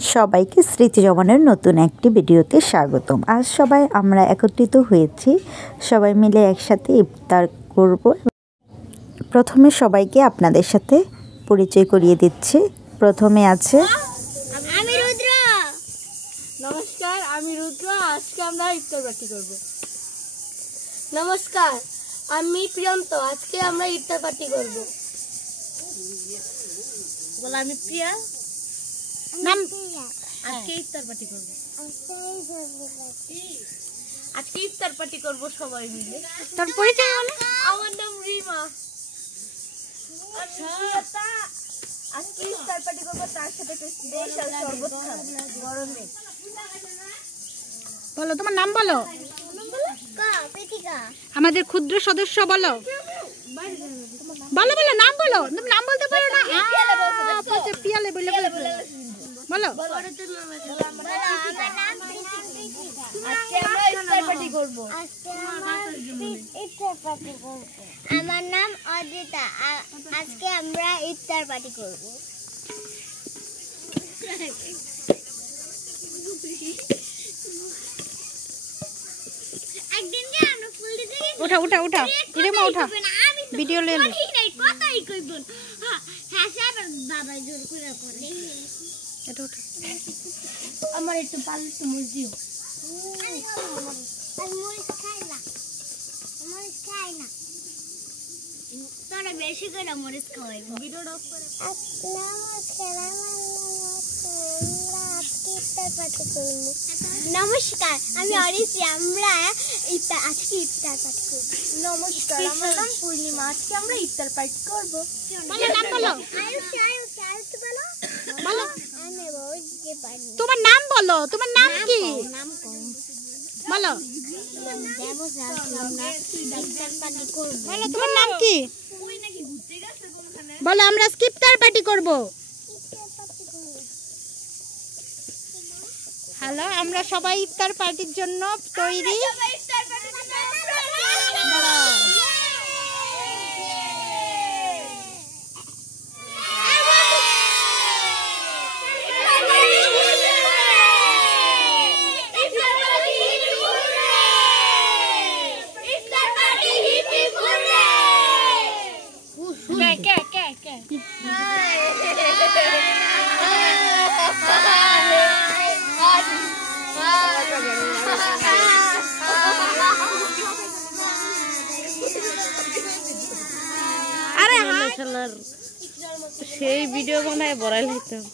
সবাইকে স্মৃতি জমানের নতুন একটি ভিডিওতে স্বাগতম। আজ সবাই আমরা একত্রিত হয়েছি, সবাই মিলে একসাথে ইফতার করব। প্রথমে সবাইকে আপনাদের সাথে পরিচয় করিয়ে দিচ্ছি। প্রথমে আছে আমি রুদ্র। নমস্কার, আমি রুদ্র। আজকে আমরা ইফতার পার্টি করব। নমস্কার, আমি প্রিয়ন্ত। আজকে আমরা ইফতার পার্টি করব। বল, আমি প্রিয়া। নাম আজকে ইফতার পার্টি করব। আজকে ইফতার পার্টি করব সবাই মিলে। তোর পরিচয় বল। আমার নাম রিমা। আজকে ইফতার পার্টি করব, তার সাথে স্পেশাল শরবত খাবো গরমে। বলো, তোমার নাম বলো। আমাদের ক্ষুদ্র সদস্য বলো। বলো বলো, নাম বলো। তুমি নাম বলতে পারো না? পিয়ালে বলে বলো। আজকে আমরা ইফতার পার্টি করব। আমার নাম অদ্রিতা। আজকে আমরা ইফতার পার্টি করব। উঠা উঠা উঠা, রিমা উঠা, ভিডিও লে লে। কথাই কইব। হ্যাঁ স্যার, বাবা জোর করে করে। এটা উঠা। আমার একটু পাল একটু মুজিও। আমি মরিচ খাই না। মরিচ খাই না। তোরা বেশি করে মরিচ খাওয়াই। ভিডিওটা অফ করে। নমস্কার, আমি অরিসি। আমরা আজকে ইফতার পার্টি করব। নমস্কার, আমার নাম পূর্ণিমা। আজকে আমরা ইফতার পার্টি করব। বলো, নাম বলো। বলো, আমি বলতে পারি না। তোমার নাম বলো। তোমার নাম কি? নাম কম বলো। আমরা ইফতার পার্টি করব। বলো, তোমার নাম কি? বলো, আমরা আজকে ইফতার পার্টি করব। হ্যালো, আমরা সবাই ইফতার পার্টির জন্য তৈরি। সেই ভিডিও বানায় বড়াই লাইতাম।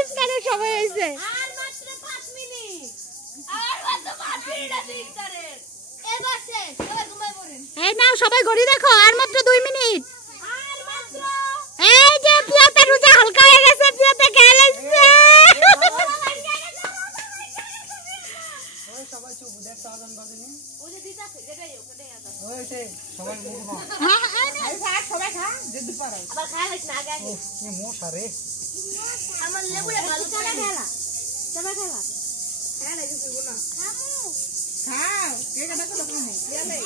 ইফতারের সময় হয়েছে। এই নাও, সবাই ঘড়ি দেখো, আর মাত্র 2 মিনিট। এই যে পিয়াতে রোজা হালকা হয়ে গেছে, পিয়াতে খেয়ে লাগছে। সবাই চুপ, দেখতে আজান বাজেনি। ওই যে দিতাছে, যেটাই ওটাই আজান। ওইতে সবাই মুখ মা। হ্যাঁ, সবাই খা, যেতে পারো। আবার খাইছ না আগে। ও, কি মশা রে। আমার লেবুরে ভালো করে খেলা। সবাই খেলা। হ্যাঁ, না কিছু না। খাও, কে কাটা করলো তুমি? ইয়ালে।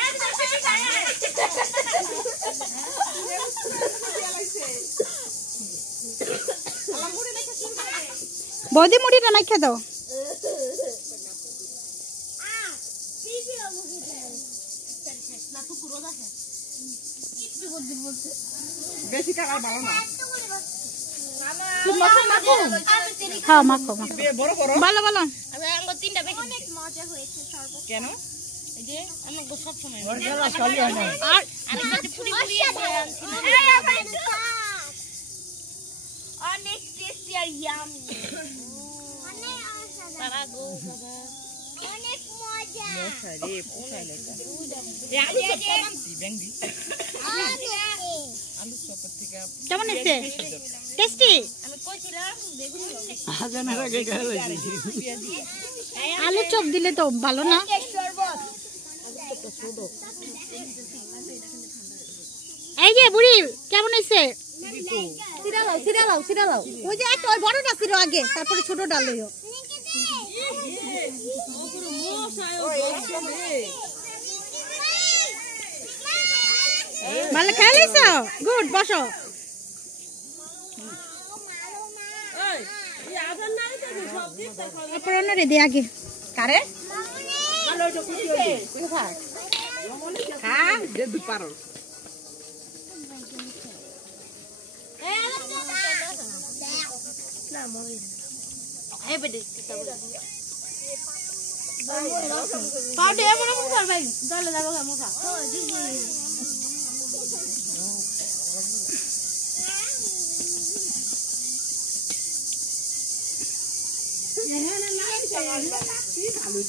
এই বেশি খায়। বৌদি মুড়িটা মাইখা দাও। বেশি কাটা ভালো না। হ্যাঁ, মাখো মাখো। বড় করো। বলো বলো। আমরা তিনটা বেশি। অনেক মজা হয়েছে শরবত। কেন? এই যে আমরা সব সময় ওর গলা খালি হয় না। আর আরেকটা পুরি পুরি অনেক টেস্টি আর ইয়ামি। বাবা গো বাবা, অনেক মজা। মশা রে, পোষাই লাগা। এই আলু চপ কেমন কি বেঙ্গি? আলু চপ থেকে কেমন হয়েছে? টেস্টি? আমি কইছিলাম বেগুন আজানের আগে খেয়ে লাগছে। আলু চপ দিলে তো ভালো না। শরবত। এই যে বুড়ি, কেমন হয়েছে? সিরা লাও সিরা লাও সিরা লাও। ওই যে একটা ওই বড়টা ছিল আগে, তারপরে ছোটটা লইও। ভালো খেলিস গুড বসো অপরাহ্ন রেডি আগে কারে হ্যাঁ পারো পাউডার এমন এমন কর ভাই দলে যাবো মুখা ভালো